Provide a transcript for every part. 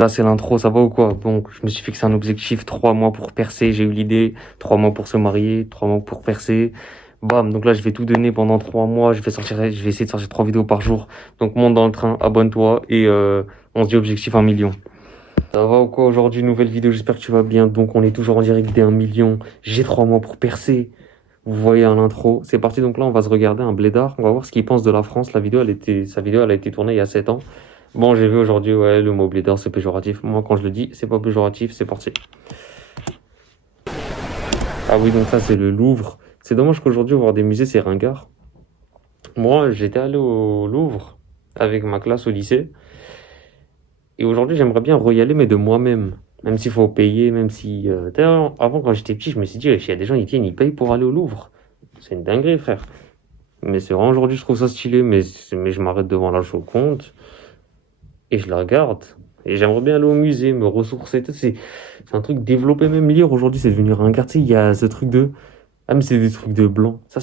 Là, c'est l'intro, ça va ou quoi? Bon, je me suis fixé un objectif, 3 mois pour percer, j'ai eu l'idée, 3 mois pour se marier, 3 mois pour percer. Bam, donc là, je vais tout donner pendant 3 mois, je vais essayer de sortir 3 vidéos par jour. Donc monte dans le train, abonne-toi et on se dit objectif 1 million. Ça va ou quoi aujourd'hui? Nouvelle vidéo, j'espère que tu vas bien. Donc on est toujours en direct des 1 million. J'ai 3 mois pour percer. Vous voyez à l'intro. C'est parti, donc là, on va se regarder un blédard. On va voir ce qu'il pense de la France. Sa vidéo, elle a été tournée il y a 7 ans. Bon, j'ai vu aujourd'hui, ouais, le mot blédard, c'est péjoratif. Moi, quand je le dis, c'est pas péjoratif, c'est parti. Ah oui, donc ça, c'est le Louvre. C'est dommage qu'aujourd'hui, voir des musées, c'est ringard. Moi, j'étais allé au Louvre avec ma classe au lycée. Et aujourd'hui, j'aimerais bien y aller, mais de moi-même. Même s'il faut payer, même si... d'ailleurs, avant, quand j'étais petit, je me suis dit, il y a des gens, ils viennent, ils payent pour aller au Louvre. C'est une dinguerie, frère. Mais c'est vraiment aujourd'hui, je trouve ça stylé, mais je m'arrête devant la Joconde et je la regarde. Et j'aimerais bien aller au musée, me ressourcer. C'est un truc développé, même lire aujourd'hui, c'est devenu ringard. Tu sais, il y a ce truc de... Ah, mais c'est des trucs de blanc. Ça,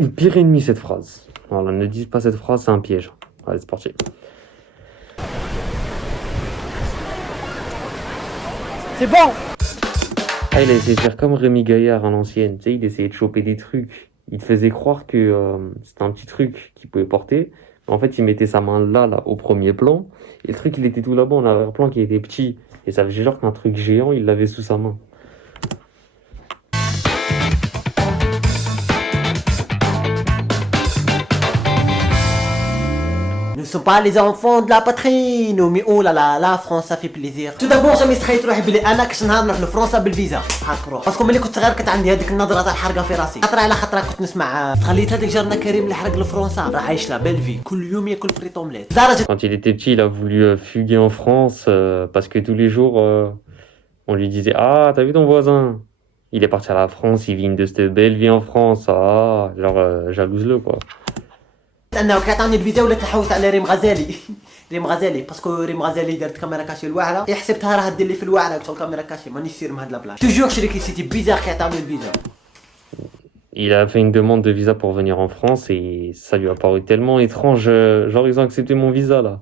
le pire ennemi, cette phrase. Voilà, ne dites pas cette phrase, c'est un piège. Allez, c'est parti. C'est bon! Ah, il a essayé de faire comme Rémi Gaillard à l'ancienne. Tu sais, il essayait de choper des trucs. Il te faisait croire que c'était un petit truc qu'il pouvait porter. En fait, il mettait sa main là, au premier plan. Et le truc, il était tout là-bas en arrière-plan qui était petit. Et ça faisait genre qu'un truc géant, il l'avait sous sa main. Nous ne sommes pas les enfants de la patrie, nous, mais oh là là, la France ça fait plaisir. Tout d'abord جامي استحيت روحي بلي انا كنت نهار نروح لفرنسا بالفيزا. حق روح. باسكو ملي كنت صغير كانت عندي هذيك النظره تاع الحرقه في راسي. خاطر على خاطر كنت نسمع خليت هذيك جارنا كريم اللي حرق لفرنسا راه عايش لا بيل في كل يوم ياكل فريط اومليت. لدرجه Quand il était petit, il a voulu fuguer en France parce que tous les jours, on lui disait: Ah, t'as vu ton voisin? Il est parti à la France, il vit de cette belle vie en France. Ah, genre, jalouse-le, quoi. انه كيعطوني الفيزا ولات نحوس على ريم غزالي. ريم غزالي باسكو ريم غزالي دارت كاميرا كاشي الواعره هي حسبتها راه دير لي في الواعره قلت كاميرا كاشي مانيش سير من هاد لابلاج توجور شريكي سيتي بيزار كيعطوني الفيزا. Il a fait une demande de visa pour venir en France et ça lui a paru tellement étrange. Genre, ils ont accepté mon visa là.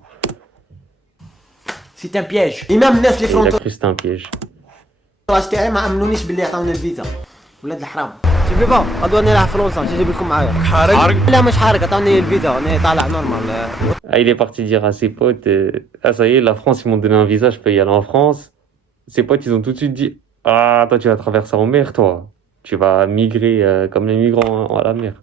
سيت ان بياج امام الناس اللي Et il a فرونتو cru que c'était un piège. تاعي ما امنونيش باللي يعطوني الفيزا ولاد الحرام. شوفي با غدوه نروح فرنسا نجي نجيب لكم معايا. حارق؟ لا مش حارق عطوني الفيزا انا طالع نورمال. Ah, il est parti dire à ses potes Ah, ça y est, la France, ils m'ont donné un visa, je peux y aller en France. Ses potes, ils ont tout de suite dit Ah, toi, tu vas traverser en mer, toi. Tu vas migrer comme les migrants à la mer.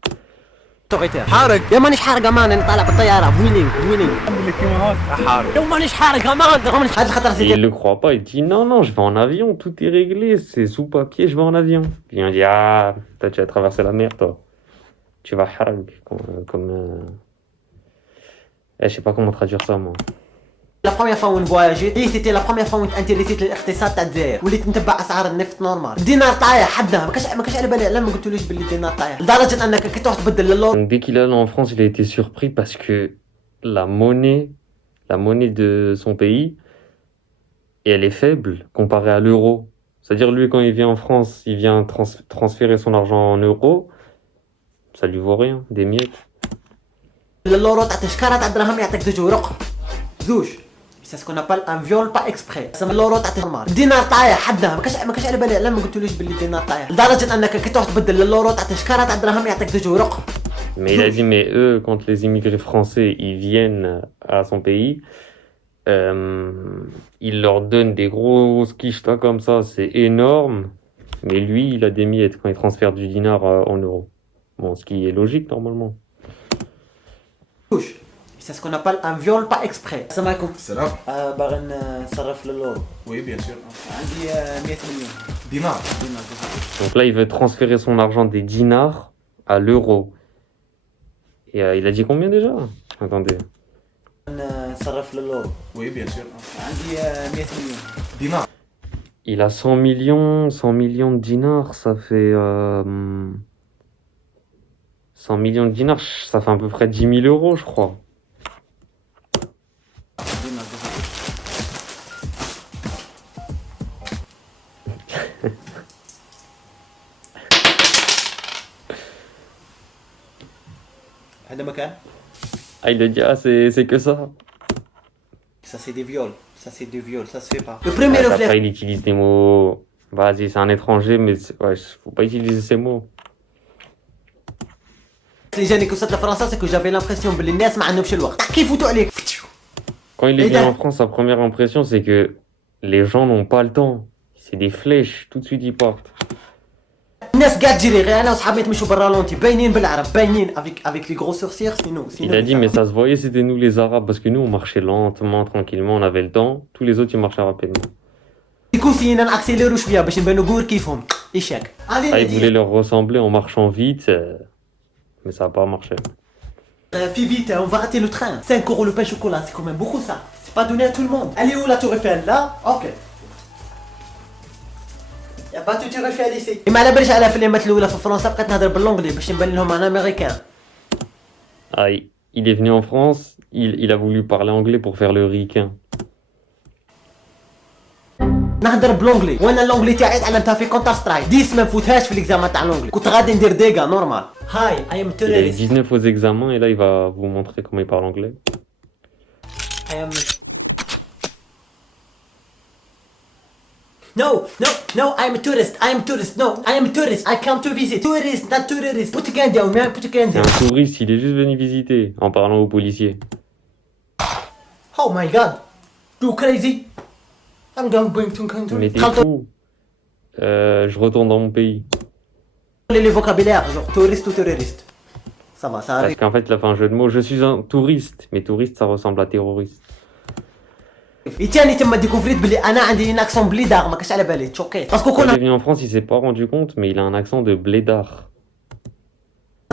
توغيتير حارق يا مانيش حارق امان انا طالع بالطياره بوينينغ اللي كيما هاك حارق يا مانيش حارق امان هاد الخطره Et il le croit pas, il dit Non, non, je vais en avion, tout est réglé, c'est sous papier, je vais en avion. Puis on dit Ah, toi, tu vas traverser la mer, toi. Tu vas harag, je sais pas comment traduire ça, moi. لا بروميير فوا وين فواياجيت اي سيتي لا بروميير فوا وين انتريسيت للاقتصاد تاع الجزائر وليت نتبع اسعار النفط نورمال الدينار طايح حدها ما كاش على بالي علاه ما قلتوليش باللي الدينار طايح لدرجه انك كي تروح تبدل للور. Donc, dès qu'il est allé en France, il a été surpris parce que la monnaie de son pays, elle est faible comparée à l'euro. C'est-à-dire, lui, quand il vient en France, il vient transférer son argent en euros. Ça lui vaut rien, des miettes. للورو تاع تشكاره تاع الدراهم يعطيك زوج ورق زوج سا سكون ابال ان فيول با اكسبري سما اللورو تاع نورمال الدينار طايح حدها ما كاش على بالي علاه ما قلتوليش باللي الدينار طايح لدرجه انك كي تروح تبدل للورو تاع تشكاره تاع الدراهم يعطيك زوج ورق. Mais il a dit, mais eux, quand les immigrés français, ils viennent à son pays, il leur donne des grosses quichetas comme ça, c'est énorme. Mais lui, il a des miettes quand il transfère du dinar en euros. Bon, ce qui est logique normalement. زوج سا سكون ابال ان فيول با اكسبري. السلام عليكم. السلام. باغي نصرف للورو وي بيان سور عندي 100 مليون دينار. Donc là, il veut transférer son argent des dinars à l'euro. Et il a dit combien déjà? Attendez. نصرف للورو وي بيان سور عندي 100 مليون دينار. Il a 100 millions de dinars, ça fait 100 millions de dinars, ça fait à peu près 10 000 euros, je crois. هذا مكان Ah, il a dit, ah, c'est que ça. Ça c'est des viols, ça c'est des viols, ça se fait pas. Le premier Après, réflexe, il utilise des mots. Vas-y, c'est un étranger, mais ouais, faut pas utiliser ces mots. اللي جاني كوصلت لفرنسا c'est que j'avais l'impression بلي الناس ما عندهمش الوقت كيفوتوا عليك. Quand il est Et venu là- en France, sa première impression, c'est que les gens n'ont pas le temps. C'est des flèches, tout de suite ils partent. الناس قاعد تجري غير انا وصحابي يتمشوا برا لونتي باينين بالعرب باينين avec les gros sourcils sinon. Il a dit, mais ça se voyait, c'était nous les Arabes, parce que nous on marchait lentement, tranquillement, on avait le temps. Tous les autres ils marchaient rapidement. يكوسينا ناكسيليرو شويه باش نبانو غور كيفهم ايشاك. Ah, ils voulaient leur ressembler en marchant vite, mais ça n'a pas marché. Fais vite, on va rater le train. 5 euros le pain chocolat, c'est quand même beaucoup ça. C'est pas donné à tout le monde. Allez où la tour Eiffel là? Ok. Y'a pas tout tour Eiffel ici. ما على باليش على في الأيامات الأولى في فرنسا بقيت نهضر باللونجلي باش نبان لهم أنا أمريكان. Ah, il est venu en France, il a voulu parler anglais pour faire le ricain. نهضر بلونجلي وانا اللونجلي تاعي تعلمتها في كونتر سترايك 10 ما نفوتهاش في ليكزامان تاع اللونجلي كنت غادي ندير ديغا نورمال هاي اي ام Il a eu تيروريست 19 aux examens et là il va vous montrer comment il parle anglais. اي ام No, I'm a tourist. No, I am a tourist. I come to visit. Tourist, not tourist. Putiganda, man, C'est Putiganda. un touriste, il est juste venu visiter en parlant aux policiers. Oh my god. You crazy. I'm going to country. Mais t'es fou. Je retourne dans mon pays. Les vocabulaires, genre touriste ou terroriste. Ça va, ça Parce arrive. qu'en fait, il a fait un jeu de mots. Je suis un touriste, mais touriste, ça ressemble à terroriste. ثاني تم ديكوفريت بلي انا عندي ان اكسون بليدار ما كاش على بالي تشوكي باسكو Quand il est كنا venu en France, il s'est pas rendu compte, mais il a un accent de blédard.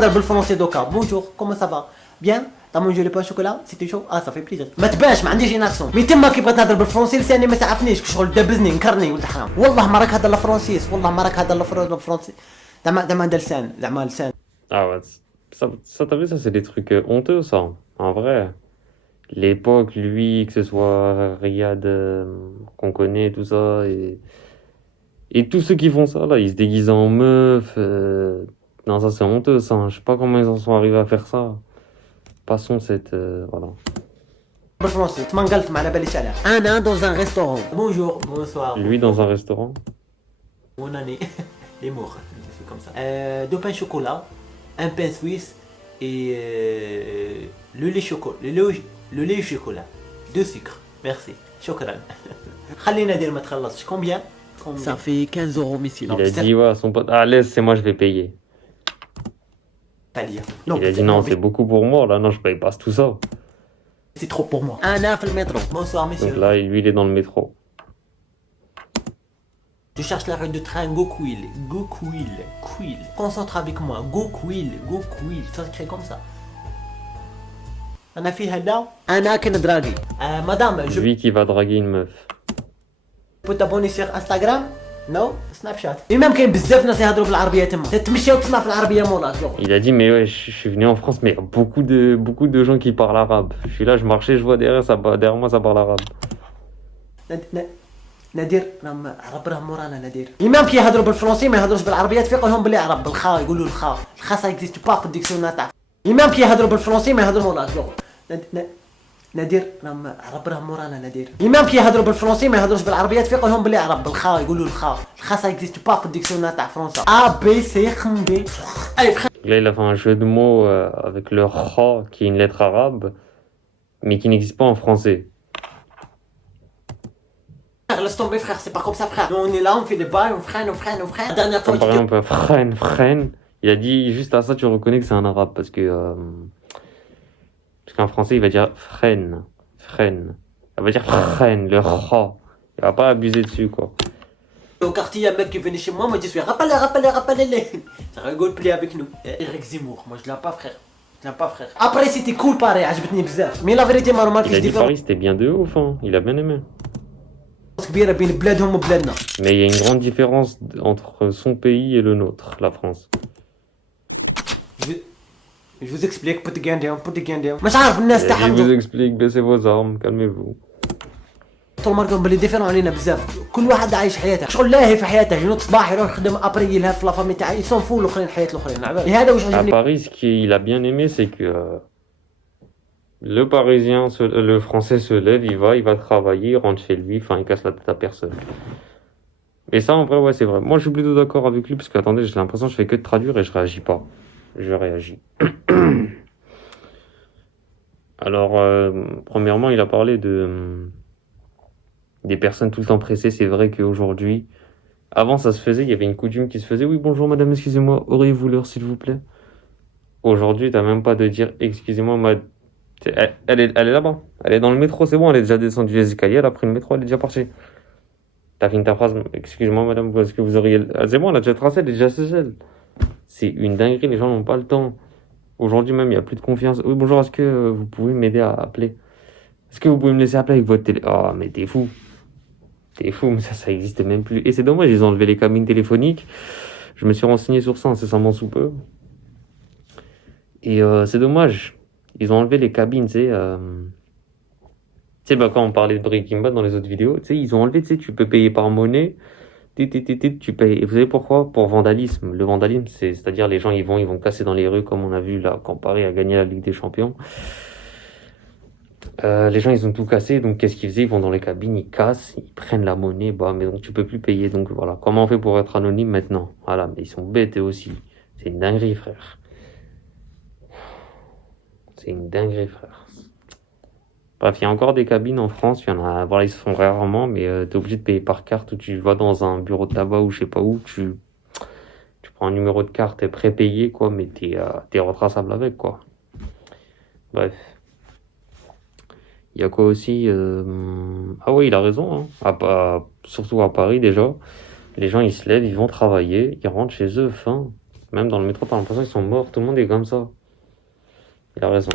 نهضر بالفرنسي دوكا بونجور كومون سافا بيان تا مونجي لي بان شوكولا سيتي شو صافي بليزير ما تبانش ما عنديش ان اكسون مي تما كي بغيت نهضر بالفرنسي لساني ما تعرفنيش شغل دبزني نكرني ولد حرام والله ما راك هضر الفرنسيس والله ما راك هضر الفرنسي زعما عندها لسان زعما لسان Ah ouais, ça t'as vu, ça c'est des trucs honteux, ça. En vrai. L'époque, lui, que ce soit Riyad qu'on connaît, tout ça, et tous ceux qui font ça, là, ils se déguisent en meuf. Non, ça c'est honteux, ça. Je sais pas comment ils en sont arrivés à faire ça. Passons cette... voilà. بالفرنسي تما نقلت ما على باليش علاه انا دوز ان ريستورون بونجور بونسوار Lui, dans un restaurant. Mon année, les mots, c'est comme ça. Deux pains chocolat, un pain suisse et le lait chocolat. Le lait chocolat. Deux sucres. Merci. Chokran. خلينا ندير ما تخلصش. Combien? Ça fait 15 euros ici. Il a dit, ouais, à son pote, ah, laisse, c'est moi, je vais payer. Il a dit, non, c'est beaucoup pour moi, là, non, je paye pas tout ça. C'est trop pour moi. أنا في المترو. Bonsoir, Donc messieurs. là, lui, il est dans le métro. Je cherche la rue de train Gokuil. Gokuil. Kuil. Concentre avec moi. Gokuil. Gokuil. Ça s'écrit comme ça. أنا في هذا. أنا كندراغي. Madame, je Lui qui va draguer une meuf. peux t'abonner sur Instagram? Non? Snapchat. Et même كاين بزاف ناس يهضروا بالعربية تما. تتمشى وتسمع في العربية مولاك. Il a dit, mais ouais, je suis venu en France, mais il y a beaucoup de gens qui parlent arabe. Je suis là, je marchais, je vois derrière moi, ça parle arabe. نادر راهم عرب راهم مورانا نادر الامام كي يهضروا بالفرنسي ما يهضروش بالعربيه تفيقوا لهم بلي عرب بالخا يقولوا الخا سا اكزيست با في الديكسيونير تاع الامام كي يهضروا بالفرنسي ما يهضروا مورانا نادر راهم عرب راهم مورانا نادر الامام كي يهضروا بالفرنسي ما يهضروش بالعربيه تفيقوا لهم بلي عرب بالخا يقولوا الخا سا اكزيست با في الديكسيونير تاع فرنسا ا بي سي خم دي اي Là, il a fait un jeu de mots avec le kha, qui est une lettre arabe, mais qui n'existe pas en français. laisse tomber frère c'est pas comme ça frère nous on est là on fait des bails on freine la dernière fois Comme par exemple, freine. Il a dit, juste à ça, tu reconnais que c'est un arabe, parce qu'en français, il va dire freine. Ça veut dire freine, le kha. Il va pas abuser dessus, quoi. Au quartier, il y a un mec qui venait chez moi, me dit rappelez-les. Ça rigole plus avec nous. Eric Zemmour, moi je l'aime pas frère. Après c'était cool pareil, عجبتني بزاف. Mais la vérité ما remarqué Il a dit différence Paris, c'était bien de ouf, hein. Il a bien aimé. كبيرة بين بلادهم وبلادنا. Mais il y a une grande différence entre son pays et le nôtre, la France. Je vous explique بوتيغانديهم. مش عارف الناس Je تاعهم. vous explique, baissez vos armes, calmez-vous. ترماركم بلي ديفيرون علينا بزاف. كل واحد عايش حياته. شغل لاهي في حياته، ينوض صباح يروح يخدم ابري يلهى في لافامي تاعي، يسون فول الاخرين حياة الاخرين. هذا واش À عجبني. Paris, ce qu'il a bien aimé, c'est que Le Parisien, le Français se lève, il va travailler, il rentre chez lui, enfin, il casse la tête à personne. Et ça, en vrai, ouais, c'est vrai. Moi, je suis plutôt d'accord avec lui, parce que, attendez, j'ai l'impression que je fais que de traduire et je réagis pas. Je réagis. Alors, premièrement, il a parlé des personnes tout le temps pressées. C'est vrai qu'aujourd'hui, avant, ça se faisait, il y avait une coutume qui se faisait. Oui, bonjour madame, excusez-moi, auriez-vous l'heure, s'il vous plaît? Aujourd'hui, t'as même pas de dire, excusez-moi, elle est là-bas. Elle est dans le métro, c'est bon, elle est déjà descendue les escaliers, elle a pris le métro, elle est déjà partie. T'as fini ta phrase, excusez-moi madame, est-ce que vous auriez... Ah, c'est bon, elle a déjà tracé, elle est déjà seule. C'est une dinguerie, les gens n'ont pas le temps. Aujourd'hui même, il n'y a plus de confiance. Oui, bonjour, est-ce que vous pouvez m'aider à appeler? Est-ce que vous pouvez me laisser appeler avec votre télé? Oh, mais t'es fou. T'es fou, mais ça existe même plus. Et c'est dommage, ils ont enlevé les cabines téléphoniques. Je me suis renseigné sur ça incessamment sous peu. Et c'est dommage. Ils ont enlevé les cabines, tu sais. Tu sais, bah, quand on parlait de Breaking Bad dans les autres vidéos, tu sais, ils ont enlevé, tu sais, tu peux payer par monnaie. Tu payes. Et vous savez pourquoi? Pour vandalisme. Le vandalisme, c'est-à-dire les gens, ils vont casser dans les rues, comme on a vu là, quand Paris a gagné la Ligue des Champions. Les gens, ils ont tout cassé, donc qu'est-ce qu'ils faisaient? Ils vont dans les cabines, ils cassent, ils prennent la monnaie, bah, mais donc tu peux plus payer. Donc voilà, comment on fait pour être anonyme maintenant? Voilà, mais ils sont bêtes eux aussi. C'est une dinguerie, frère. C'est une dinguerie, frère. Bref, il y a encore des cabines en France, il y en a, voilà, ils se font rarement, mais t'es obligé de payer par carte ou tu vas dans un bureau de tabac ou je sais pas où, tu prends un numéro de carte, t'es prépayé, quoi, mais t'es retraçable avec, quoi. Bref. Il y a quoi aussi Ah oui, il a raison, hein. Surtout à Paris, déjà. Les gens, ils se lèvent, ils vont travailler, ils rentrent chez eux, faim. Même dans le métro, t'as l'impression qu'ils sont morts. Tout le monde est comme ça. Il a raison.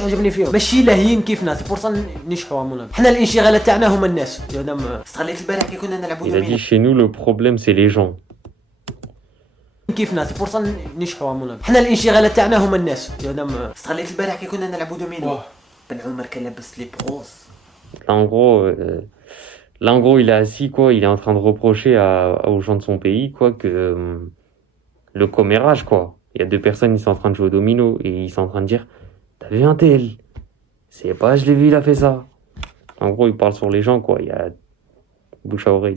عجبني فيهم ماشي لاهيين كيفنا سي بورصا نجحوا عمونا حنا الانشغالات تاعنا هما الناس يا دام استغليت البارح كي كنا نلعبوا Il a dit, chez nous, le problème, c'est les gens. كيفنا سي بورصا نجحوا عمونا حنا الانشغالات تاعنا هما الناس يا دام استغليت البارح كي كنا نلعبوا دومينو بن عمر كان لابس لي بروس. Là, en gros, il est assis, quoi. Il est en train de reprocher aux gens de son pays, quoi, que le commérage, quoi. Il y a deux personnes, ils sont en train de jouer au domino et ils sont en train de dire, t'as vu un tel? C'est pas, je l'ai vu, il a fait ça. En gros, il parle sur les gens, quoi. Il y a bouche à oreille.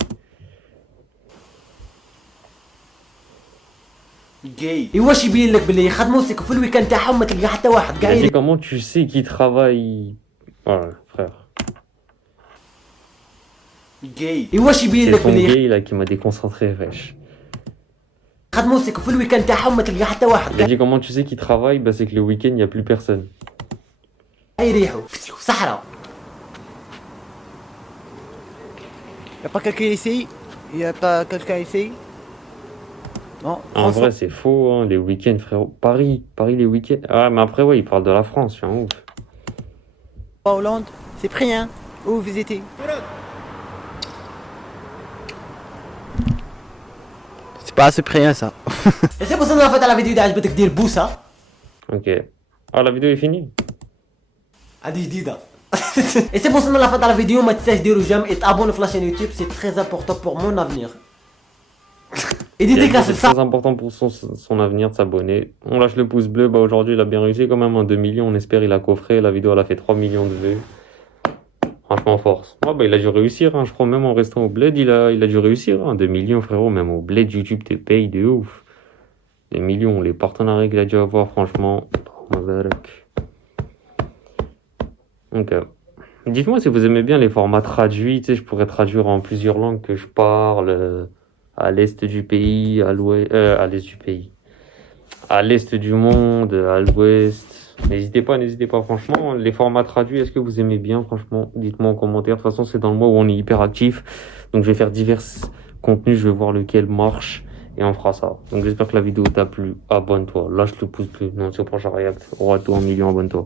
جاي واش يبين لك باللي يخدموا سيكو في الويكاند تاعهم ما تلقى حتى واحد Il a قاعد dit, comment tu sais qu'il travaille? Voilà, frère. جاي واش يبين C'est لك son باللي gay, là, qui m'a déconcentré, wesh. يخدموا سيكو في الويكاند تاعهم ما تلقى حتى واحد Il a dit, comment tu sais qu'il travaille? Bah, c'est que le week-end, il n'y a plus personne. يريحوا صحراء. Y'a pas quelqu'un ici? Y'a pas quelqu'un ici? Non, En vrai, c'est faux, hein, les week-ends, frérot. Paris, les week-ends. Ah, mais après, ouais, il parle de la France, je suis un ouf. Pas Hollande, c'est pris, hein? Où vous visitez? C'est pas assez près, hein, ça. سي وصلنا فات على فيديو عجبتك دير بوسه Ok. Ah, la vidéo est finie? هذه جديده. Et c'est pour ça la fin de la vidéo, ما تنساش ديروا جيم et t'abonner sur la chaîne YouTube, c'est très important pour mon avenir. Et dédicace C'est ça. très important pour son avenir de s'abonner. On lâche le pouce bleu. Bah, aujourd'hui, il a bien réussi quand même en 2 millions. On espère il a coffré. La vidéo, elle a fait 3 millions de vues. Franchement, force. Ouais, bah, il a dû réussir. Hein. Je crois même en restant au bled, il a dû réussir. Hein. 2 millions, frérot. Même au bled, YouTube te paye de ouf. Des millions. Les partenariats qu'il a dû avoir, franchement. Donc, dites-moi si vous aimez bien les formats traduits. Tu sais, je pourrais traduire en plusieurs langues que je parle. À l'est du pays, à l'est du pays, à l'est du monde, à l'ouest. N'hésitez pas, franchement, les formats traduits, est-ce que vous aimez bien, franchement, dites-moi en commentaire. De toute façon, c'est dans le mois où on est hyper actif, donc je vais faire divers contenus, je vais voir lequel marche, et on fera ça. Donc j'espère que la vidéo t'a plu, abonne-toi, lâche le pouce bleu, non, c'est pour React, aura tout en million, abonne-toi.